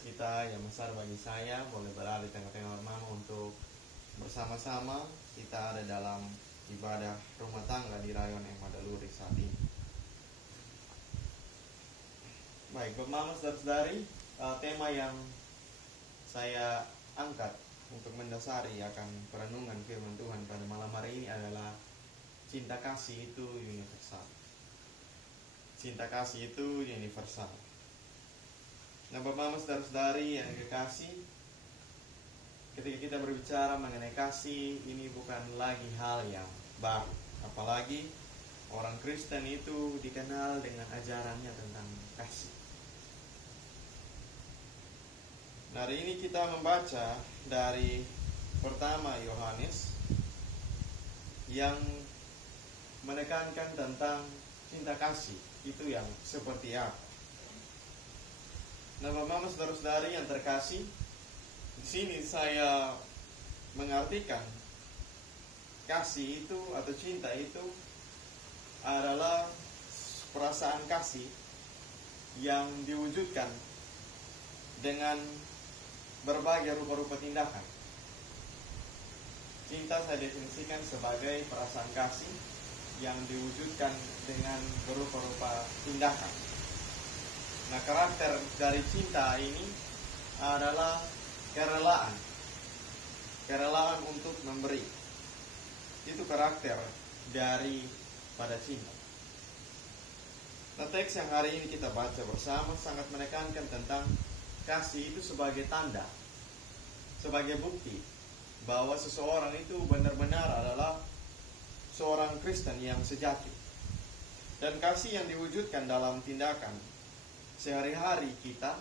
sukacita yang besar bagi saya boleh berada di tengah-tengah mama untuk bersama-sama kita ada dalam ibadah rumah tangga di Rayon yang Madaluri saat ini. Baik, Bapak Mama, saudara-saudari, tema yang saya angkat untuk mendasari akan perenungan firman Tuhan pada malam hari ini adalah cinta kasih itu universal. Cinta kasih itu universal. Nah, Bapak Mama, saudara-saudari yang kekasih, ketika kita berbicara mengenai kasih, ini bukan lagi hal yang baru. Apalagi orang Kristen itu dikenal dengan ajarannya tentang kasih. Nah, hari ini kita membaca dari pertama Yohanes yang menekankan tentang cinta kasih itu yang seperti apa. Nah, Bapak Mama, saudara-saudari yang terkasih, di sini saya mengartikan kasih itu atau cinta itu adalah perasaan kasih yang diwujudkan dengan berbagai rupa-rupa tindakan. Cinta saya definisikan sebagai perasaan kasih yang diwujudkan dengan berupa-rupa tindakan. Nah, karakter dari cinta ini adalah kerelaan. Kerelaan untuk memberi. Itu karakter dari pada cinta. Nah, teks yang hari ini kita baca bersama sangat menekankan tentang kasih itu sebagai tanda, sebagai bukti bahwa seseorang itu benar-benar adalah seorang Kristen yang sejati. Dan kasih yang diwujudkan dalam tindakan sehari-hari kita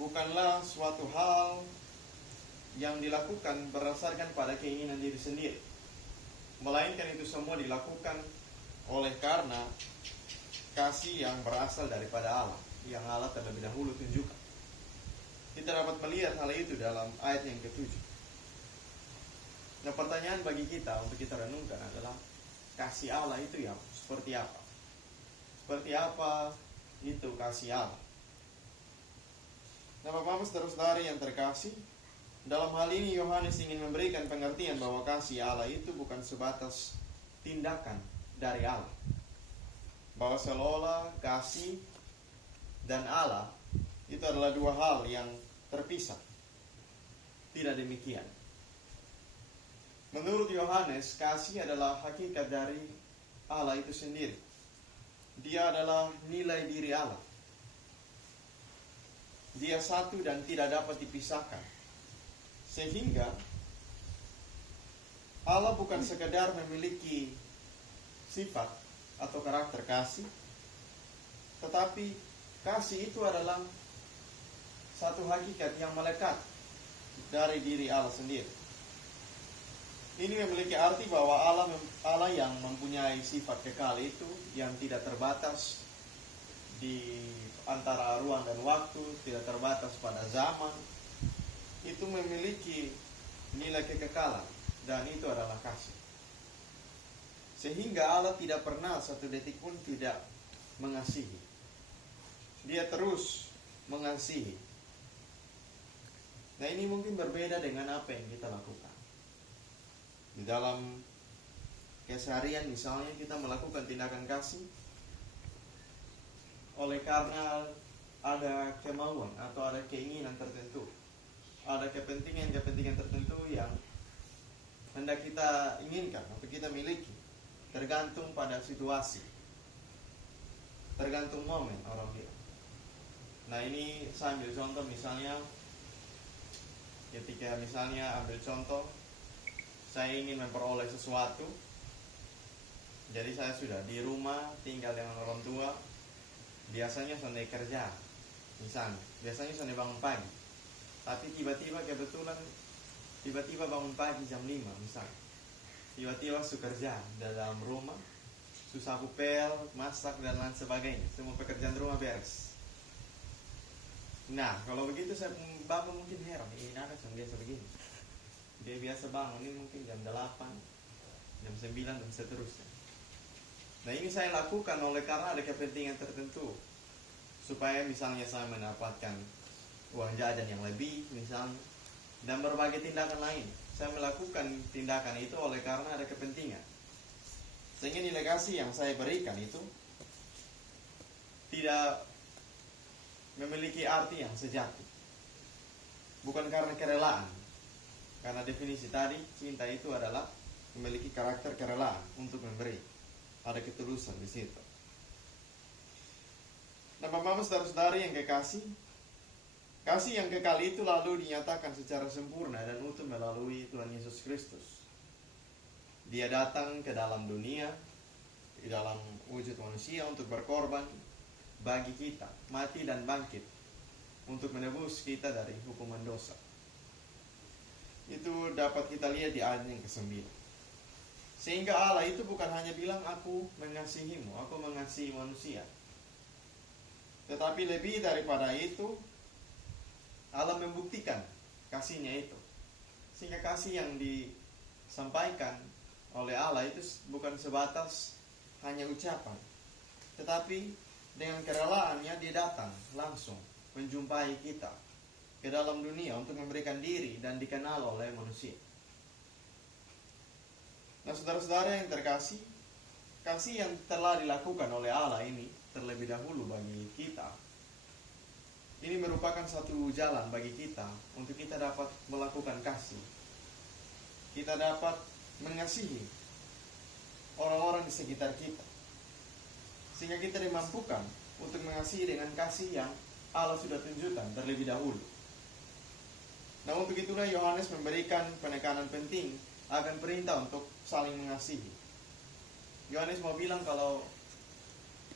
bukanlah suatu hal yang dilakukan berdasarkan pada keinginan diri sendiri, melainkan itu semua dilakukan oleh karena kasih yang berasal daripada Allah, yang Allah terlebih dahulu tunjukkan. Kita dapat melihat hal itu dalam ayat yang ke-7. Nah, pertanyaan bagi kita untuk kita renungkan adalah kasih Allah itu yang seperti apa? Seperti apa itu kasih Allah? Nah, Bapak-Bapak, saudara-saudari yang terkasih, dalam hal ini Yohanes ingin memberikan pengertian bahwa kasih Allah itu bukan sebatas tindakan dari Allah. Bahwa seolah kasih dan Allah itu adalah dua hal yang terpisah. Tidak demikian. Menurut Yohanes, kasih adalah hakikat dari Allah itu sendiri. Dia adalah nilai diri Allah. Dia satu dan tidak dapat dipisahkan. Sehingga Allah bukan sekedar memiliki sifat atau karakter kasih, tetapi kasih itu adalah satu hakikat yang melekat dari diri Allah sendiri. Ini memiliki arti bahwa Allah yang mempunyai sifat kekal itu yang tidak terbatas di antara ruang dan waktu, tidak terbatas pada zaman, itu memiliki nilai kekekalan, dan itu adalah kasih. Sehingga Allah tidak pernah satu detik pun tidak mengasihi. Dia terus mengasihi. Nah, ini mungkin berbeda dengan apa yang kita lakukan. Di dalam keseharian misalnya kita melakukan tindakan kasih oleh karena ada kemauan atau ada keinginan tertentu. Ada kepentingan-kepentingan tertentu yang hendak kita inginkan atau kita miliki. Tergantung pada situasi. Tergantung momen orang bilang. Nah, ini saya ambil contoh misalnya ketika misalnya ambil contoh saya ingin memperoleh sesuatu. Jadi saya sudah di rumah tinggal dengan orang tua. Biasanya sampai kerja. Misalnya, biasanya sampai bangun pagi. Tapi tiba-tiba bangun pagi jam 5 misalnya. Tiba-tiba su kerja dalam rumah, susah pel, masak dan lain sebagainya. Semua pekerjaan rumah beres. Nah, kalau begitu saya bangun mungkin heran, ini ada yang biasa begini. Dia biasa bangun ini mungkin jam 8, jam 9 dan seterusnya. Nah, ini saya lakukan oleh karena ada kepentingan tertentu. Supaya misalnya saya mendapatkan uang jajan yang lebih misalnya, dan berbagai tindakan lain. Saya melakukan tindakan itu oleh karena ada kepentingan. Sehingga nilai kasih yang saya berikan itu tidak memiliki arti yang sejati. Bukan karena kerelaan. Karena definisi tadi, cinta itu adalah memiliki karakter kerelaan untuk memberi. Ada ketulusan di situ. Nah, Bapak-Bapak, saudara-saudari yang kekasih, kasih yang kekal itu lalu dinyatakan secara sempurna dan utuh melalui Tuhan Yesus Kristus. Dia datang ke dalam dunia, di dalam wujud manusia untuk berkorban bagi kita, mati dan bangkit untuk menebus kita dari hukuman dosa. Itu dapat kita lihat di ayat yang ke-9. Sehingga Allah itu bukan hanya bilang, aku mengasihimu, aku mengasihi manusia. Tetapi lebih daripada itu, Allah membuktikan kasihnya itu. Sehingga kasih yang disampaikan oleh Allah itu bukan sebatas hanya ucapan, tetapi dengan kerelaannya dia datang langsung menjumpai kita ke dalam dunia untuk memberikan diri dan dikenal oleh manusia. Nah, saudara-saudara yang terkasih, kasih yang telah dilakukan oleh Allah ini terlebih dahulu bagi kita, ini merupakan satu jalan bagi kita untuk kita dapat melakukan kasih. Kita dapat mengasihi orang-orang di sekitar kita, sehingga kita dimampukan untuk mengasihi dengan kasih yang Allah sudah tunjukkan terlebih dahulu. Nah, untuk itulah Yohanes memberikan penekanan penting akan perintah untuk saling mengasihi. Yohanes mau bilang kalau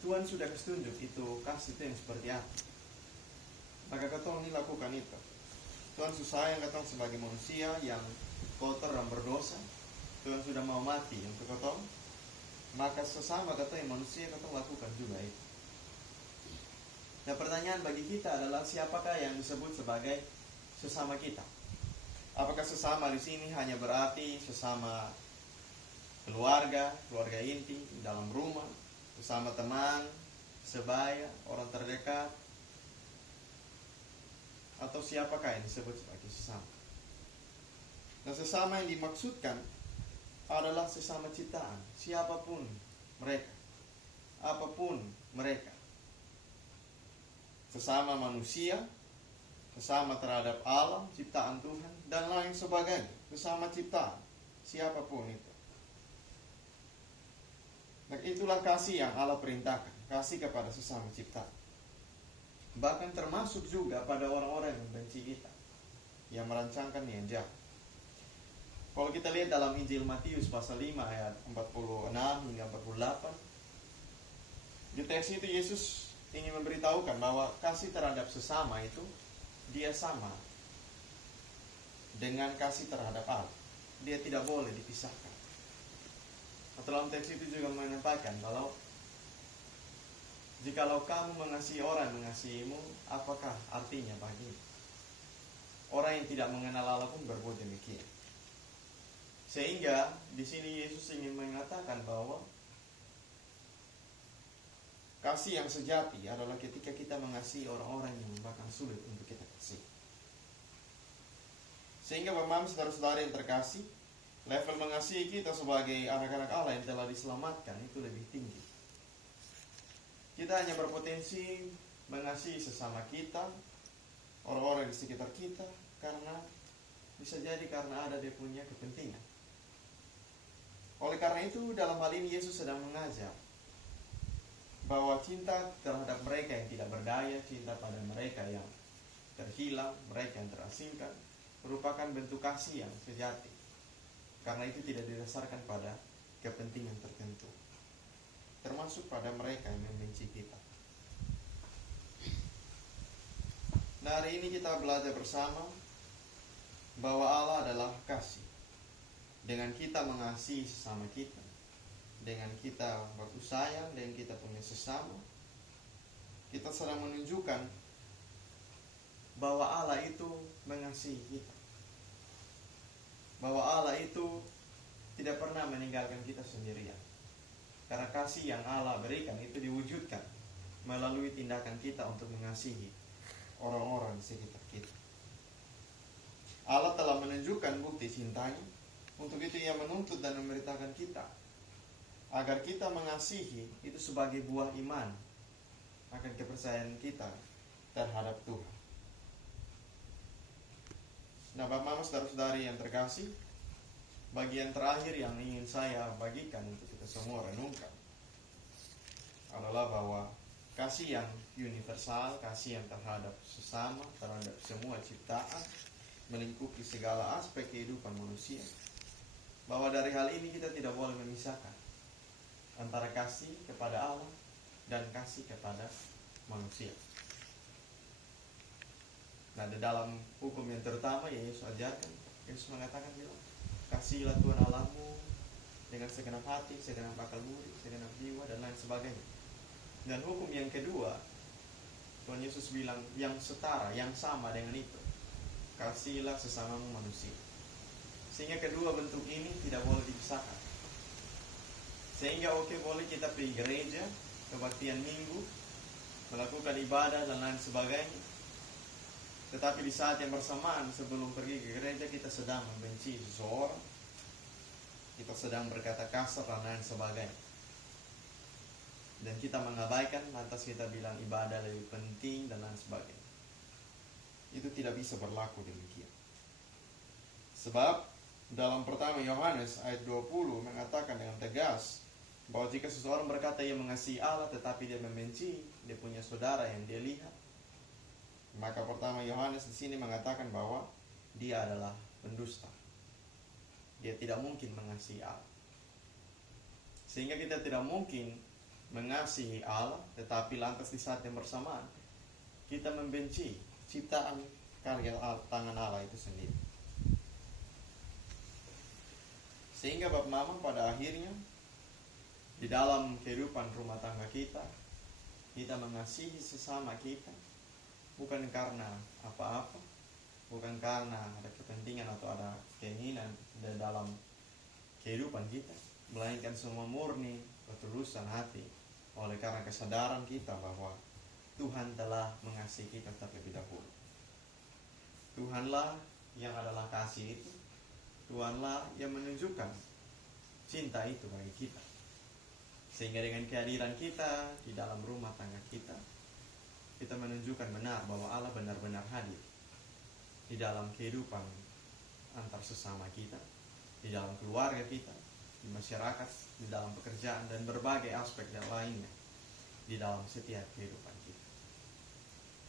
Tuhan sudah kasih tunjuk itu kasih itu yang seperti apa, maka katong ini lakukan itu. Tuhan susah yang katong sebagai manusia yang kotor dan berdosa, Tuhan sudah mau mati untuk katong, maka sesama katong yang manusia katong lakukan juga itu. Nah, pertanyaan bagi kita adalah siapakah yang disebut sebagai sesama kita? Apakah sesama di sini hanya berarti sesama keluarga inti dalam rumah, sesama teman, sebaya, orang terdekat, atau siapakah yang disebut sebagai sesama? Nah, sesama yang dimaksudkan adalah sesama ciptaan, siapapun mereka, apapun mereka. Sesama manusia, sesama terhadap alam, ciptaan Tuhan, dan lain sebagainya. Sesama ciptaan, siapapun itu. Nah, itulah kasih yang Allah perintahkan, kasih kepada sesama ciptaan. Bahkan termasuk juga pada orang-orang yang membenci kita, yang merancangkan yang jahat. Kalau kita lihat dalam Injil Matius pasal 5 ayat 46 hingga 48, di teks itu Yesus ingin memberitahukan bahwa kasih terhadap sesama itu dia sama dengan kasih terhadap Allah. Dia tidak boleh dipisahkan. Atau dalam teks itu juga menyampaikan kalau jikalau kamu mengasihi orang mengasihimu, apakah artinya bagimu? Orang yang tidak mengenal Allah pun berbuat demikian. Sehingga di sini Yesus ingin mengatakan bahwa kasih yang sejati adalah ketika kita mengasihi orang-orang yang bahkan sulit untuk kita kasih. Sehingga Bapak-Bapak, saudara-saudara yang terkasih, level mengasihi kita sebagai anak-anak Allah yang telah diselamatkan itu lebih tinggi. Kita hanya berpotensi mengasihi sesama kita, orang-orang di sekitar kita, karena bisa jadi karena ada dia punya kepentingan. Oleh karena itu, dalam hal ini Yesus sedang mengajar bahwa cinta terhadap mereka yang tidak berdaya, cinta pada mereka yang terhilang, mereka yang terasingkan, merupakan bentuk kasih yang sejati. Karena itu tidak didasarkan pada kepentingan tertentu, termasuk pada mereka yang membenci kita. Nah, hari ini kita belajar bersama bahwa Allah adalah kasih. Dengan kita mengasihi sesama kita, dengan kita berbuat sayang, dengan kita punya sesama, kita sedang menunjukkan bahwa Allah itu mengasihi kita, bahwa Allah itu tidak pernah meninggalkan kita sendirian. Karena kasih yang Allah berikan itu diwujudkan melalui tindakan kita untuk mengasihi orang-orang di sekitar kita. Allah telah menunjukkan bukti cintanya. Untuk itu Ia menuntut dan memerintahkan kita agar kita mengasihi, itu sebagai buah iman akan kepercayaan kita terhadap Tuhan. Nah, Bapak Mama, saudara-saudari yang terkasih, bagian terakhir yang ingin saya bagikan untuk kita semua renungkan adalah bahwa kasih yang universal, kasih yang terhadap sesama, terhadap semua ciptaan, melingkupi segala aspek kehidupan manusia. Bahwa dari hal ini kita tidak boleh memisahkan antara kasih kepada Allah dan kasih kepada manusia. Nah, di dalam hukum yang terutama yang Yesus ajarkan, Yesus mengatakan bilang, kasihilah Tuhan Allahmu dengan segenap hati, segenap akal budi, segenap jiwa, dan lain sebagainya. Dan hukum yang kedua, Tuhan Yesus bilang yang setara, yang sama dengan itu, kasihilah sesamamu manusia. Sehingga kedua bentuk ini tidak boleh dipisahkan. Sehingga boleh kita pergi gereja, kebaktian minggu, melakukan ibadah dan lain sebagainya. Tetapi di saat yang bersamaan sebelum pergi ke gereja kita sedang membenci seseorang, kita sedang berkata kasar dan lain sebagainya. Dan kita mengabaikan, lantas kita bilang ibadah lebih penting dan lain sebagainya. Itu tidak bisa berlaku demikian. Sebab dalam pertama Yohanes ayat 20 mengatakan dengan tegas bahwa jika seseorang berkata ia mengasihi Allah tetapi dia membenci dia punya saudara yang dia lihat, maka pertama Yohanes di sini mengatakan bahwa dia adalah pendusta. Dia tidak mungkin mengasihi Allah. Sehingga kita tidak mungkin mengasihi Allah, tetapi lantas di saat yang bersamaan kita membenci ciptaan karya tangan Allah itu sendiri. Sehingga Bapak Mama pada akhirnya di dalam kehidupan rumah tangga kita mengasihi sesama kita bukan karena apa-apa, bukan karena ada kepentingan atau ada keinginan di dalam kehidupan kita, melainkan semua murni ketulusan hati oleh karena kesadaran kita bahwa Tuhan telah mengasihi kita terlebih dahulu. Tuhanlah yang adalah kasih itu, Tuhanlah yang menunjukkan cinta itu bagi kita. Sehingga dengan kehadiran kita di dalam rumah tangga kita menunjukkan benar bahwa Allah benar-benar hadir di dalam kehidupan antar sesama kita, di dalam keluarga kita, di masyarakat, di dalam pekerjaan, dan berbagai aspek yang lainnya di dalam setiap kehidupan kita.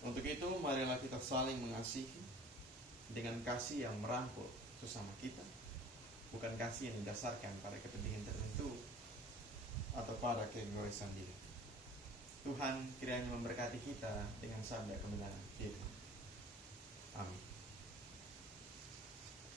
Untuk itu, marilah kita saling mengasihi dengan kasih yang merangkul sesama kita, bukan kasih yang didasarkan pada kepentingan tertentu atau pada keegoisan diri. Tuhan kiranya memberkati kita dengan sabda kebenaran firman. Amin.